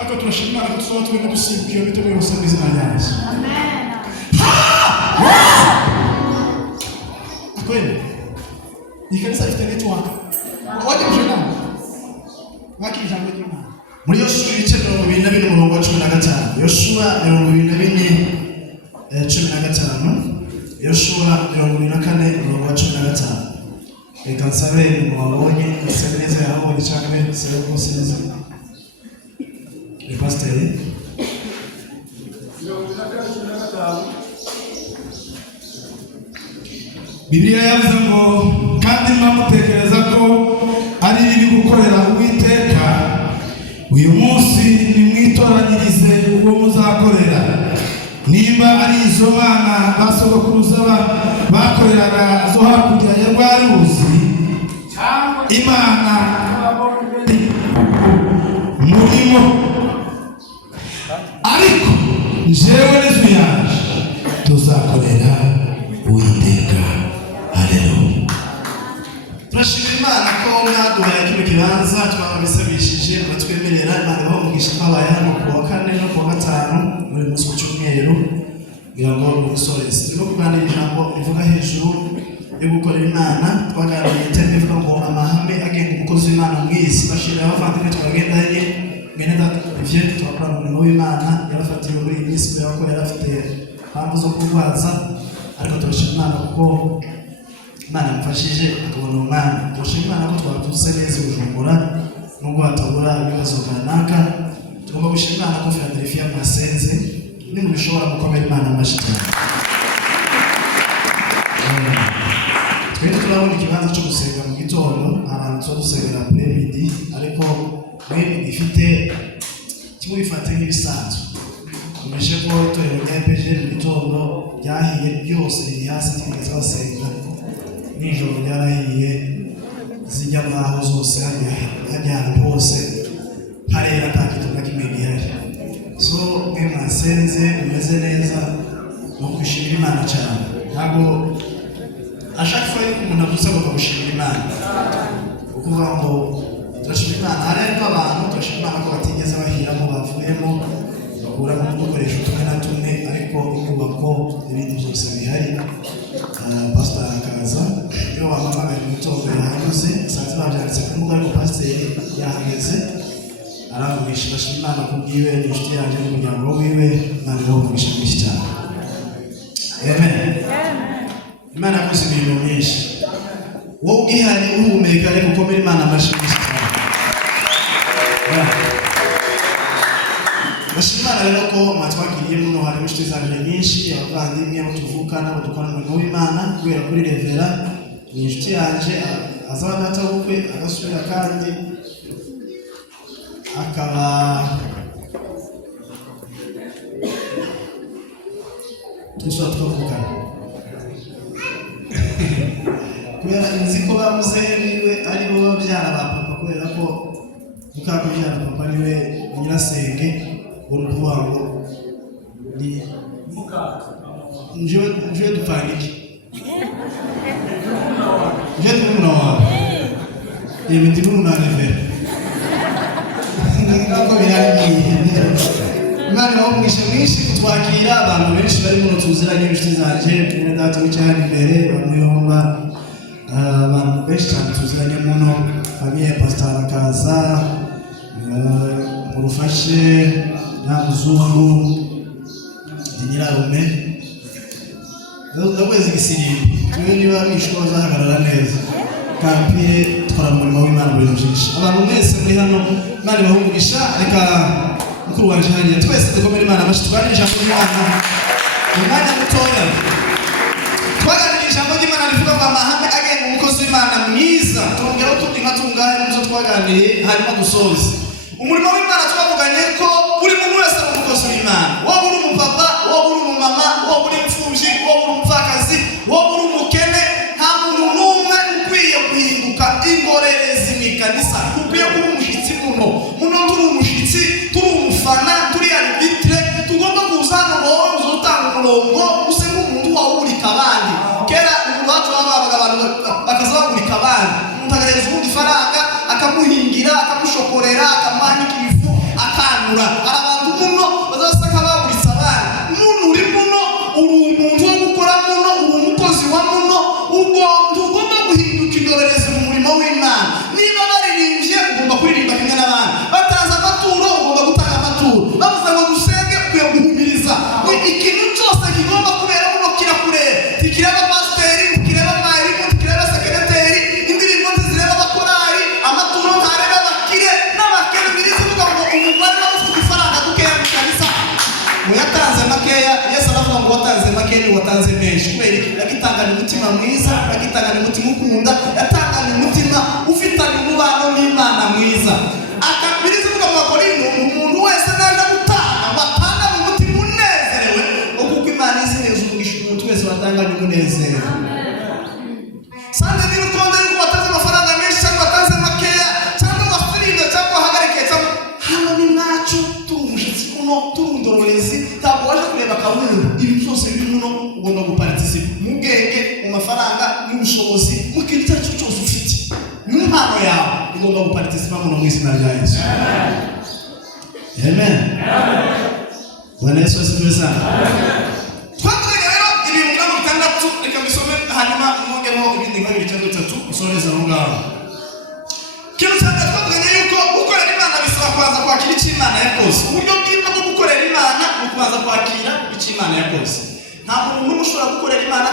Ako tunashimana kwa sababu tumegusikia mitego ya usafi na Yesu. Amen. Akweli. Nikanisa litaletwa. Waje mjana. Waki jambo jina. Muri Yoshua ibitego 22:15. Yoshua 22:15. Yoshua 24:15. Reka nsabe mwabonye iseneza yaho cyangwa se rwose le pasteur Biblia yavuze ngo kandi mwamutekereza ko ari bibi gukorera Uwiteka uyu munsi nimwitoranyirize uwo muzakorera nimba ari izo mana basogokuruza bakoreraga zo hakurya ya Rwaruzi Imana murimo ariko jewe n'inzu yanjye tuzakorera Uwiteka. Haleluya. Turashimira Imana ko mwaduhaye kino kibanza twabisabishije batwemerera Imana bamugisha twabaye hano ku wa 4 no ku wa 5 muri musi cyumweru kugira ngo ubusorezi turimo kuganira ijambo rivuga hejuru yo gukorera Imana. Twaganiriye iteme ivuga ngo amahame agenga umukozi w'Imana mwisi bashira abavandimwe twagendanye bene data ivye twakora mu murimo w'Imana yarafatiwe muri iyi minsi kubera ko yarafite mpamvu zo kurwaza, ariko turashimira Imana kuko Imana yamfashije akabona umwana. Turashimira Imana ko twavuze neza Bujumbura nubwo hatabura ibibazo kanaka. Tugomba gushimira Imana ko Philadelphia mwasenze ni mu bishobora gukomera Imana amashyi. Twende turabona ikibanza cyo gusenga mu gitondo ahantu cyo gusengera pre-midi, ariko mwebwe ifite kimwe bifate nk'ibisanzwe. Kumeshe ko itorero rya EPG mu gitondo ryahiye byose riri hasi tigeze basenga, nijoro ryarahiye zijya mwaho zose hajya hose harera atakituka kimwe gihari. So mwe mwasenze bimeze neza no kwishimira Imana cyane. Ntabwo ashaka ko umuntu agusaba gushimira Imana ukuvuga ngo turashimira Imana ariko abantu turashimira Imana ko batigeze bahiramo bavuyemo bakura mu dukoresho tumwe na tumwe, ariko inyubako ibindi byose bihari. Pastor akaza iyo wamamaga mu gitondo yahageze sanze babyanditse ku mbuga ariko pastor yahageze aravugisha bashimira Imana kubwiwe n'inshuti yanjye n'umuryango wiwe Imana yavugisha byinshi cyane. Amen. Imana yakoze ibintu byinshi. Wowe ubwihane uhumeka ariko ukomere Imana amashyi cyane. Bashimira rero ko mwatwakiriye muno hari inshuti zanjye nyinshi, abavandimwe abo tuvukana abo dukorana mu w'Imana kubera kuri Revera ni inshuti yanjye azaba atabukwe agasubira kandi akaba tushobora twavugana kubera nzi ko bamuze niwe ari bo babyara ba papa, kubera ko mukakubyara papa niwe nyirasenge urukuwango ni njye dupaniki njye tumuna wawe ibindi n'umunanevera nako biragiye. Imana bamugisha mwinshi kutwakira abantu benshi bari muno tuziranye inshuti zanjye bene data wicaye imbere bamuyomba abantu benshi cyane tuziranye muno famiye Pastor Akaza murufashe na muzungu nyirarume ndabweze igisirimu tuwe niba bishwa bazahagarara neza kampire twara mu murimo w'Imana buri byinshi. Abantu mwese muri hano Imana bahumugisha. Reka mukuru wanje hariya twese dukomere Imana amashyi twanije ijambo ry'Imana mu mwanya mutoya. Twaganira ijambo ry'Imana rivuga ngo amahame agenga umukozi w'Imana mwiza. Tongera utundi nkatungahe muzo twaganiriye hanyuma dusoze umurimo w'Imana. Twavuganye ko buri muntu wese ari umukozi w'Imana, wowe uri umupapa, wowe uri umumama, wowe uri imfubyi, wowe uri umupfakazi, wowe uri umukene, nta muntu n'umwe ukwiye guhinduka ingorerezi mu ikanisa. Ukwiye kuba umushyitsi muno turi umushyitsi, turi umufana, turi arbitre. Tugomba kuza hano wowe uzotanga umurongo use nk'umuntu wawurika abandi. Kera iwacu babaga abantu bakaza bagurika abandi, umuntu agahereza ubundi faranga akamuhingira akamushokorera akamuhanika ibifu akana guhanura. Abantu muno bazasaka baburitse abana. Umuntu uri muno uri umuntu wo gukora muno, uri umukozi wa muno, ugomba guhinduka indorerezi mu murimo w'Imana. Niba baririmbye ugomba kuririmba kimwe n'abandi. Batanze amaturo ugomba gutanga amaturo. Bavuze ngo dusenge ukwiye guhumiriza. Ikintu cyose kigomba kubera muno kirakureba. Tikireba pasiteri, tikireba mwarimu, tikireba sekereteri, indirimbo ntizireba abakorari, amaturo ntareba abakire n'abakene. Birivuga ngo umugore nawe ufite ifaranga dukeya mu kanisa. Uyatanze makeya, Yesu aravuga ngo watanze makeya ni watanze menshi. Kubera yagitangana umutima mwiza, yagitangana umutima ukunda, yatangana umutima ufitanye umubano n'Imana mwiza. Birivuga mu Bakorinto, umuntu wese naje gutanga batanga mu mutima unezerewe, kuko Imana izi neza umugisha umuntu wese watanganye umunezero. Sande niba utonde yuko watanze amafaranga menshi cyangwa watanze makeya cyangwa wafirinde cyangwa wahagarike cyangwa hano ni nacyo turi umushyitsi muno, turi undorerezi, ntabwo waje kureba akabungu. Ibi byose biri muno ugomba guparitisipa mu bwenge, mu mafaranga, mu bushobozi, mu kintu icyo ari cyo cyose ufite, mu mpano yawe ugomba guparitisipa muno mu izina rya Yesu. Amen. Bwana Yesu asifiwe sana. Twatwege rero ibintu bya bitandatu, reka bisome hanyuma mwongereho ibindi nka 2-3 usoreza aho ngaho. Kintu cya gatatu twatwege yuko gukorera Imana bisaba kubanza kwakira icyo Imana yakoze. Uburyo bwiza bwo gukorera Imana ni ukubanza kwakira icyo Imana yakoze. Nta muntu ushobora gukorera Imana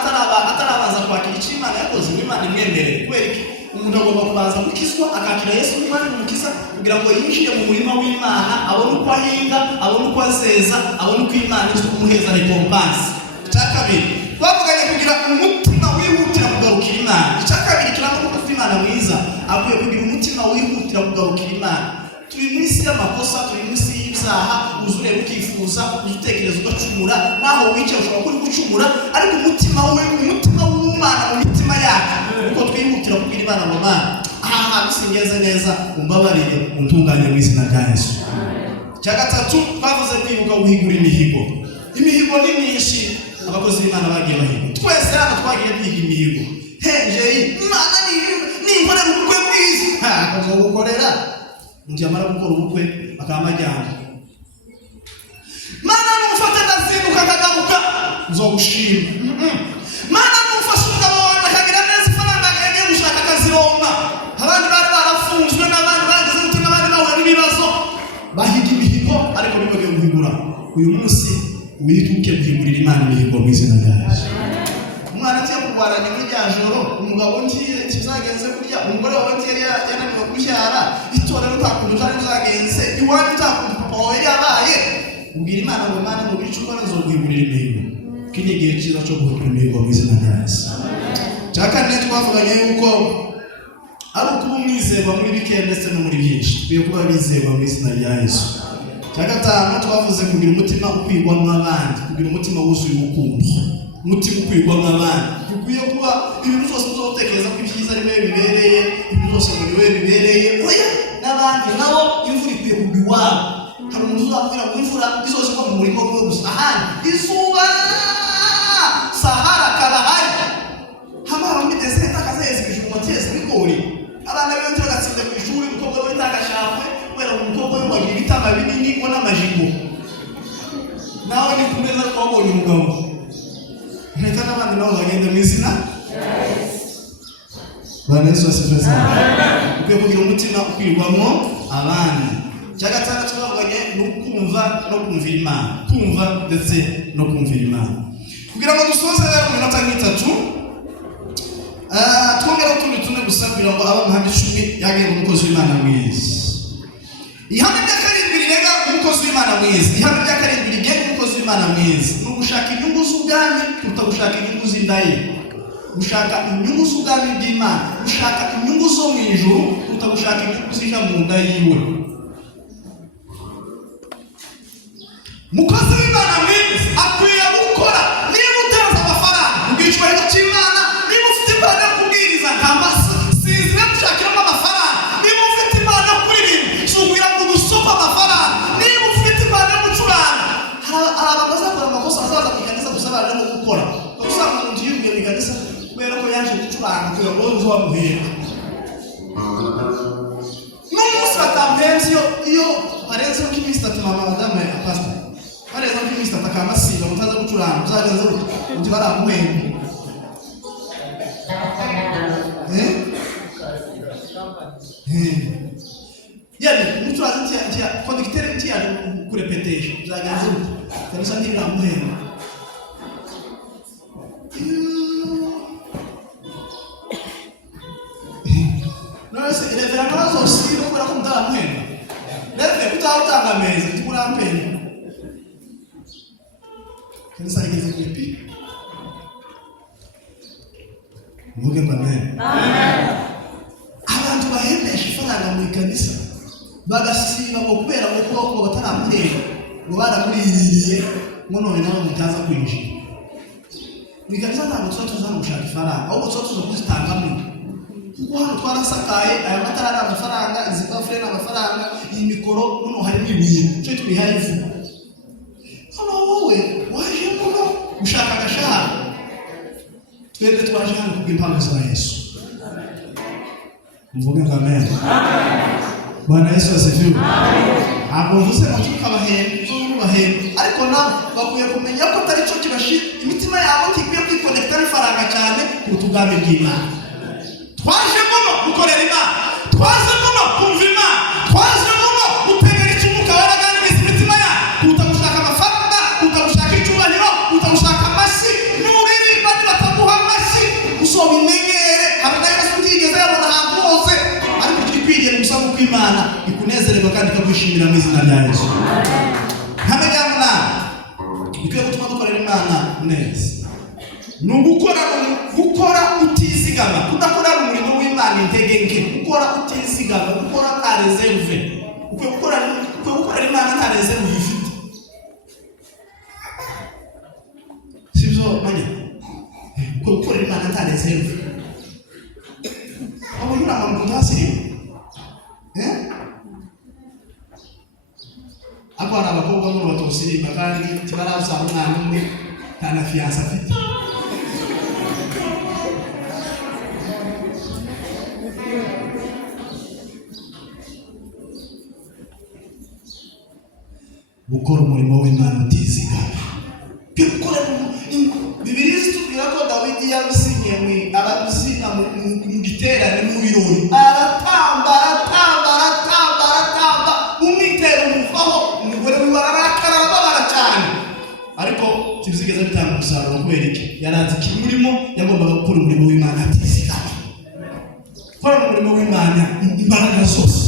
atarabanza kwakira icyo Imana yakoze ngo Imana imwemerere. Kubera iki? Umuntu agomba kubanza gukizwa, akakira Yesu nk'Umwami n'Umukiza, kugira ngo yinjire mu murima w'Imana, abone uko ahinga, abone uko azeza, abone uko Imana izi kumuheza recompense. Icya kabiri, twavuganye kugira umutima wihutira kugarukira Imana. Icya kabiri kiranga ko ufite Imana mwiza, akwiye kugira umutima wihutira kugarukira Imana. Turi mu isi y'amakosa, turi mu isi y'ibyaha, uzure ukifuza, utekereza ugacumura, naho wicaye ushobora kuri gucumura, ariko umutima w'Imana mu mitima yacu uko twihutira kubwira Imana ngo Mana, aha hantu singeze neza, umbabarire, untunganye mu izina rya Yesu. Icya gatatu, twavuze kwibuka guhigura imihigo. Imihigo ni myinshi abakozi b'Imana bagiye bahiga. Twese hano twagiye kwiga imihigo. Hengeri, Imana ninkorera ubukwe bwiza, akazogukorera. Ngiye amara gukora ubukwe akamajyana. Mana numfata ndazinduka akagaruka, nzogushima. Mana numfasha umugabo wawe akagira neza ifaranga agiye gushaka akaziromba. Abandi bari barafunzwe n'abandi bageze umutima, abandi bahuye n'ibibazo, bahiga imihigo ariko bibagiwe guhigura. Uyu munsi wituke guhigurira Imana imihigo mu izina rya Yesu. Umwana agiye kurwaranya muri rya joro, umugabo ngiye kizagenze kurya, umugore wawe ngiye yananiwe kubyara, itorero utakundu cyane uzagenze, iwanyu utakundu papa wawe yabaye. Ubwira Imana ngo Mana mu bicu ukora nzoguhigurira imihigo. Kini gihe cyiza cyo guhigura imihigo mu izina rya Yesu. Cya kane twavuganye yuko ari ukuba umwizerwa muri bike ndetse no muri byinshi. Tukwiye kuba bizerwa mu izina rya Yesu. Cya gatanu twavuze kugira umutima ukwigwamo abandi, kugira umutima wuzuye urukundo. Umutima ukwigwamo abandi. Dukwiye kuba ibintu byose uzotekereza ko ibyiza ari wewe bibereye, ibintu byose muri wewe bibereye. Oya, n'abandi nabo imvura ikwiye kugwa iwabo. Hari umuntu uzabwira ngo imvura izoze ko mu murimo we gusa. Ahandi izuba Sahara Kalahari hamara muri desert akazeze bijuma tese bigori. Abana b'abandi bagatsinda ku ishuri, umukobwa we ntakashakwe kubera umukobwa we wagira ibitamba binini ngo n'amajigo. Nawe ni kumeza ko wabonye umugabo. Reka n'abandi nabo bagenda mu izina. Bwana Yesu asifiwe sana. Ukwiye kugira umutima ukwirwamo abandi. Cya gatandatu twavuganye ni ukumva no kumvira Imana. Kumva ndetse no kumvira Imana. Kugira ngo dusoze rero mu minota nk'itatu, twongera utundi tune gusa kugira ngo aba umuhanda 10 yagenga umukozi w'Imana mwiza. Ihame rya karindwi rirega umukozi w'Imana mwiza. Ihame rya karindwi rigenga umukozi w'Imana mwiza ni ugushaka inyungu z'ubwami kuruta gushaka inyungu z'indaye. Gushaka inyungu z'ubwami bw'Imana, gushaka inyungu zo mu ijuru kuruta gushaka inyungu zija mu nda yiwe. Mukozi w'Imana mwiza akwiye gukora. Niba utanze amafaranga mu cyubahiro cy'Imana, niba ufite impano yo kubwiriza ntamasa sinzira gushakiramo amafaranga, niba ufite impano yo kuririmba sugira ngo usope amafaranga, niba ufite impano yo gucuranga, hari abakozi bakora amakosa azaza kuganisa gusabana no gukora. Usanga umuntu yibwiye biganisa kubera ko yaje gucuranga kugira ngo uzo wamuhera. N'umunsi batampenze iyo arenze nk'imisi 3 mama madame pastor arenze nk'imisi 3 akamasiba mutaza gucuranga uzagenza uti baramuhemba yani mtu azitia conducteur ntia kurepetesha uzagenza uti kanisa ndira muhemba Nós revelamos os filhos para contar a mãe. Deve estar a mesa, tu por a pena. Quem sabe que isso é Vou que amém. Abantu bahemesha ifaranga muri kanisa. Bagasiba okubera okwo bataramuhera. Ngo baramuririye ngo none nawe mutaza kwinjira. Nikanisa ntabwo tuza gushaka ifaranga, ahubwo tuza kuzitangamo. Kuko hano twarasakaye aya matara ari amafaranga, izi bafure n'amafaranga, iyi mikoro noneho harimo ibuye cyo tubihari vuba. Hano wowe waje muno ushaka agashahara. Twebwe twaje hano kubw'impamvu za Yesu. Mvuge amen. Bwana Yesu asifiwe. Abavuze ngo tukabahemba ariko na bakwiye kumenya ko atari cyo kibashi imitima yabo tikwiye kwikonekta n'ifaranga cyane ku tugambe bw'Imana. Twaje muno gukorera Imana, twaje muno kumva Imana, twaje muno gutegera icyumuka waraganiriza imitima ya utagushaka amafaranga, utagushaka icyubahiro, utagushaka amashyi n'uririmba bataguha amashyi usobimenyere abadaye basugigeze yabona ahantu hose ariko kikwiriye gusaba ko Imana ikunezererwa kandi ikagushimira mu izina rya Yesu. Hamejamna ikwiye gutuma dukorera Imana neza. Gukora utizigama, kudakora umurimo w'Imana intege nke, gukora utizigama, gukora nta reserve. Ukwiye gukora Imana nta reserve ifite. Sibyo manya. Ukwiye gukora Imana nta reserve. Abo yura mu ndasiriwe. Akora abakobwa mu batosiriba kandi tibaraza umwana umwe kana fiança afite. Gukora umurimo w'Imana utizigama. Gukora Bibiliya itubwira ko Dawidi yamusinyiye mu giterane mu birori. Aratamba umwitero umuvaho umugore wibarakara babara cyane. Ariko kibizigeza bitanga umusaruro kubera iki? Yaranze kimurimo yagombaga gukora umurimo w'Imana atizigama. Gukora umurimo w'Imana imbaraga zose.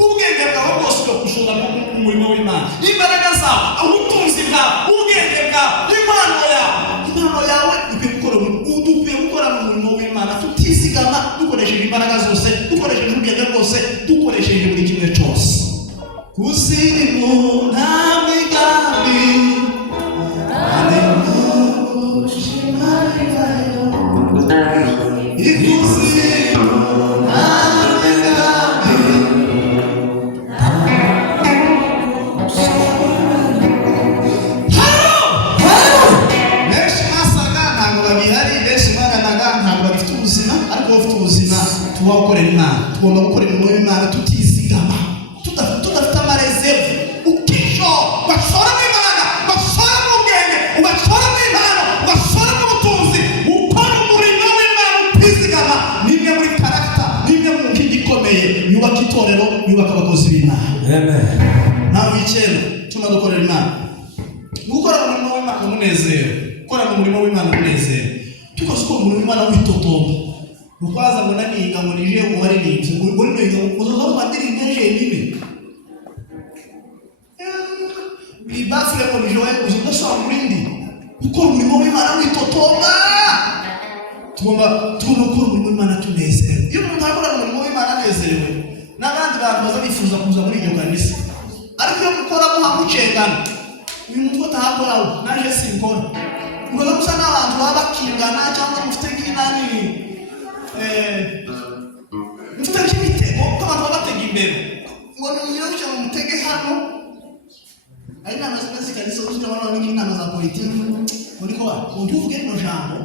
Ubwenge bwawe bwose bwo gushora mu murimo w'Imana. Imbaraga zawe, ubutunzi bwawe, ubwenge bwawe, impano yawe ukwiye gukora mu murimo w'Imana tutizigama, dukoresheje imbaraga zose, dukoresheje ubwenge bwose, dukoresheje buri kimwe cyose. Kuzimu nta migambi tuwakorera Imana, tugomba gukorera umurimo w'Imana tutizigama, tudafite amareserve. Ukisho bashora imbaraga, bashora mu bwenge, ubashora mu impano, ubashora mu butunzi, ukora umurimo w'Imana utizigama. Nimwe muri character, nimwe mu nkingi ikomeye yubaka itorero, yubaka abakozi b'Imana. Amen. Ntabwo icyenda tuma dukorera Imana. Gukora umurimo w'Imana umunezero, gukora umurimo w'Imana umunezero. Tukoze umurimo w'Imana witotomba. Ukwaza ngo naniga ngo nije umubare n'ibyo ngo niga uzoza kwandira imyeje nime bibafire ko nijoye uzoza murindi ukora umurimo w'Imana witotomba. Tugomba gukora umurimo w'Imana tunezerewe. Iyo umuntu akora umurimo w'Imana anezerewe n'abandi bantu baza bifuza kuza muri iryo kanisa, ariko iyo mukora muhamucengana uyu muntu atahakoraho naje sinkora ugaza gusa n'abantu baba bakingana cyangwa mufite nk'inani mufite nk'ibitego nk'abantu baba batega imbere ngo niyo mu mutege hano ari inama z'ikanisa uzira abantu n'inama za politiki muri ko uvuge no jambo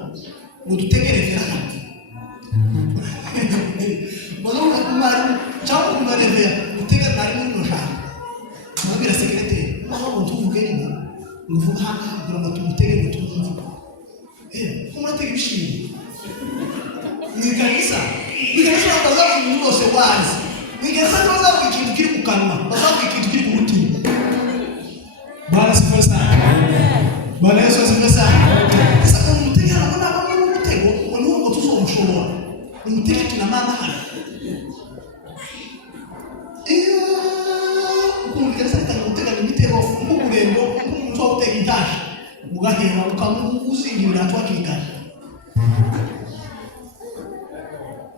ngo dutegereze hano ngo kumara cyangwa kumarevera utegereze ari muri no jambo akabwira sekreteri ngo tuvuge ni muvuga kugira ngo tumutege mutumva kumutega ibishimye ni kanisa bazavuga ibintu bose wazi ni kanisa bazavuga ikintu kiri ku kanwa bazavuga ikintu kiri ku mutima. Bwana sifa sana. Bwana Yesu asifiwe sana. Sasa kumutega na mutego ngo tuzomushobora umutega kina mama hano kumutega sasa kumutega ni mitego mukurendo umuntu utega indashi mugahera ukamuzingira atwakika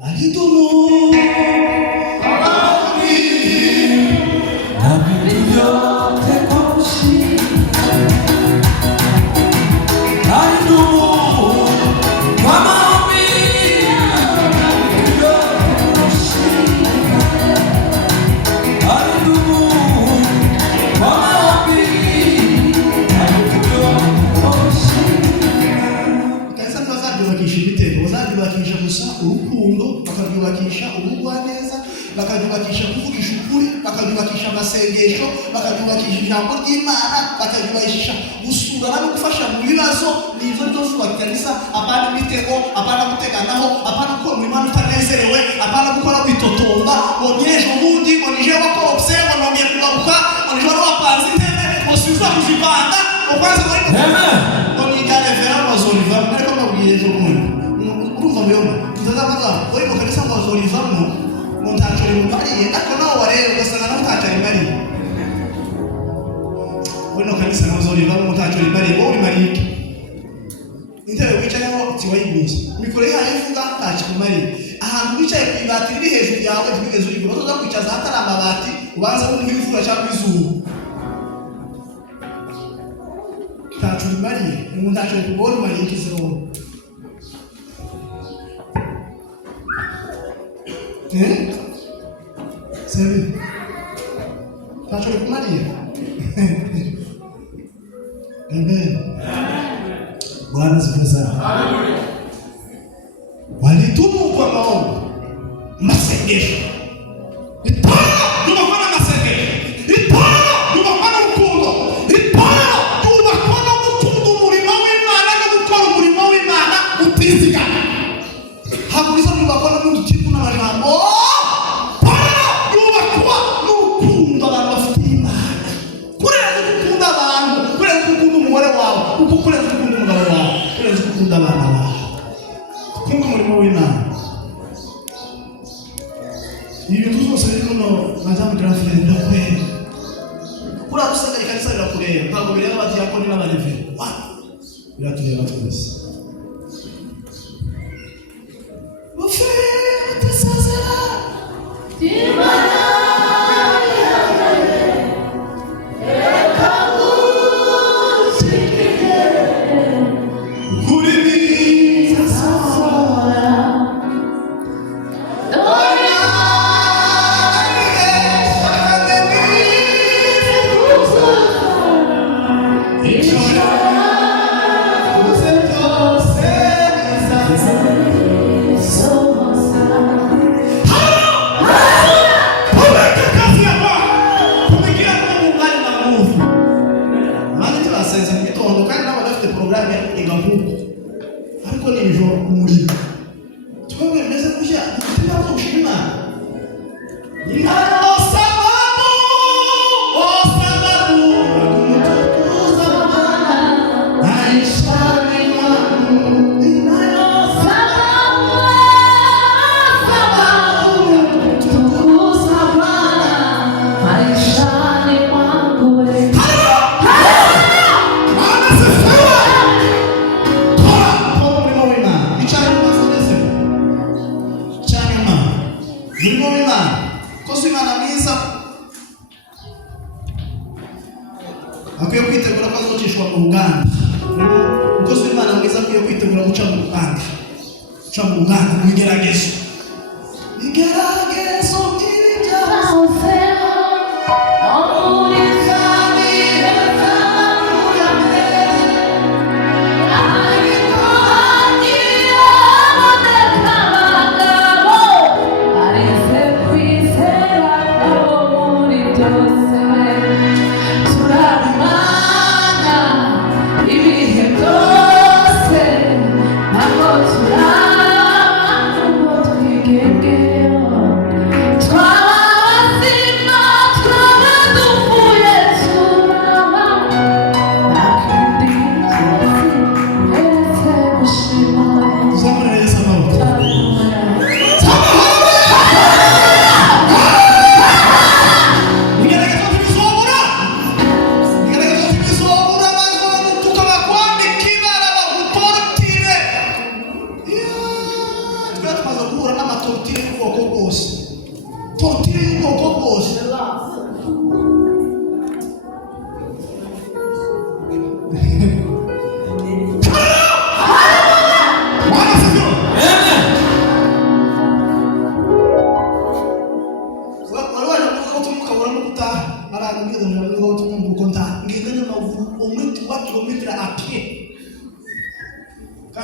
alidono bakajubakisha kuvugisha ukuri, bakajubakisha amasengesho, bakajubakisha ijambo ry'Imana, bakajubakisha gusura no gufasha mu bibazo. Nizo byose bakanisa, apana mitego, apana guteganaho, apana ko mu Imana utanezerewe, apana gukora kwitotomba ngo nyejo bundi ngo nije wakoropse ngo nomye kubabuka ngo nije wapanze intebe ngo siza kuzipanga ngo kwanza ngo ngo nigane vera mazoliva ariko mabwiye ejo bundi urumva byo ndazavuga uri mu kanisa ngo azolivamo muntacyo mubariye ariko nawe warebe ugasanga nawe utacyo mubariye wino kanisa nazolivamo muntacyo mubariye wowe marike intebe wicayeho tiwayiguze mikoro yayo ivuga ntacyo mubariye ahantu wicaye ku ibati riri hejuru yawe ntibigeze urigura uza kwicaza hatari amabati ubanza kumva imvura cyangwa izuba ntacyo mubariye muntacyo kubona umariye ikizero Sabe? Tá achando com Maria? Amém. Glória a Deus. Olha tudo com a mão. Maceguejo. E para de uma forma maceguejo. E para de uma forma no culto. E para de uma forma no culto. Murimão e nada no coro. Murimão e nada o física. A polícia de uma forma muito tipo na majambo. akwiye kwitegura ko azocishwa mu Uganda. Umukozi w'Imana mwiza akwiye kwitegura guca mu Uganda. Guca mu Uganda mu igeragezo. Igeragezo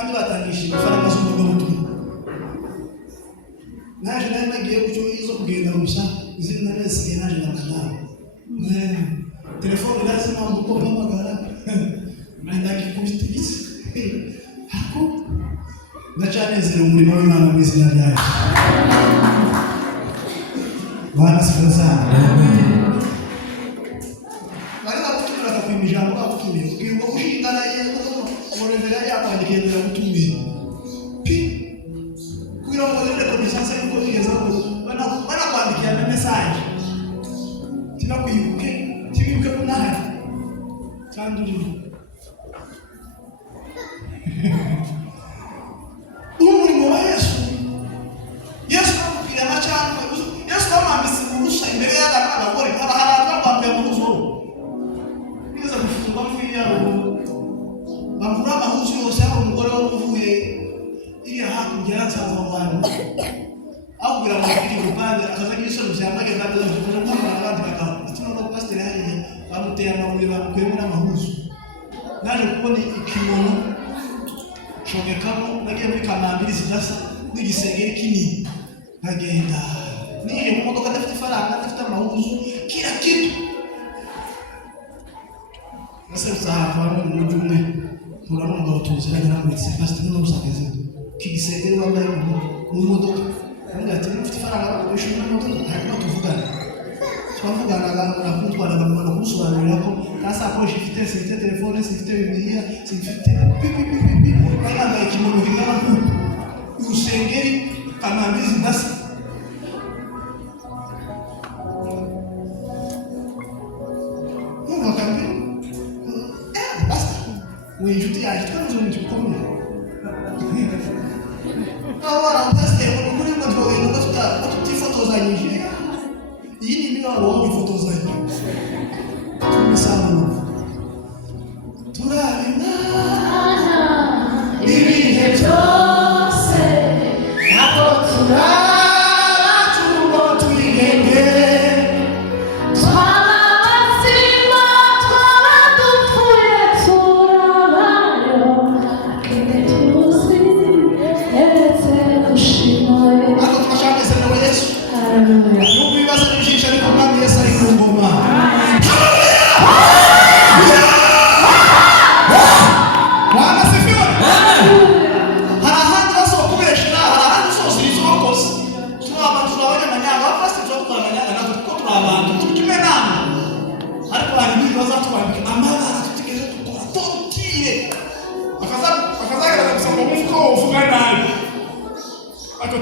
kandi batangishije ifaranga z'umudugudu naje nagiye kucyo kugenda gusa izina nasigaye naje n'amadamu telefone lazima uko mpamagara ndakikubita iki ako ndacanezera umurimo w'Imana mu izina rya Yesu. Bwana sifa sana. Bari bakutumira akakwimijambo bakutumira kwimba kushingana yego urevera yakwandikiye kutumira kugira ngo rero komisanse yuko bigeza ko bana kwandikiye na message tinakwibuke tibibuke kunaha kandi umurimo wa Yesu akubwira amacana Yesu bamwambise ubusa imbere y'abagore abaharanga bambaye amahuzu biza gufungwa muri yabo bamura amahuzu yose aho umugore w'uvuye iri hakurya y'asaza abantu akubwira ngo kiri gupanda akazagira isoro byambaye kandi bashobora kumva abandi bakaba tuno pastor hariya bamuteye amabuye bamukuye muri amahuzu naje kubona ikimono shogekamo nagiye muri kamambiri zidasa n'igisengeri kinini nagenda nije mu modoka dafite ifaranga dafite amahuzu kila kitu nase usahafa mu mujumwe turarumva utuzira n'amutse pastor no usakeze kigisengeri wambaye mu modoka kandi ati mufite ifaranga bakoresha mu modoka harimo tuvugana twavugana nakutwara abantu kusobanurira ko kasa akoresha ifite site telefone site bibiliya site pipi kandi ikimono kingana usengeri kamambizi basi Wejuti yaje twanzo mu gikombe awara pastor kuri ngo twowe ngo tutifotozanyije iyi ni niba waba wifotozanya tumisamu turabina ibihe byose nako turara tubo twigenge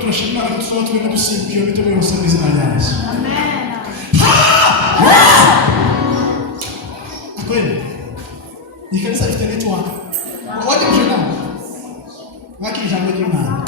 tunashimana kutoa watu wenye kusikia vitu vya usafi na Yesu. Amen. Kweli. Ni kanisa litaletwa. Waje mshana. Waki jambo jema.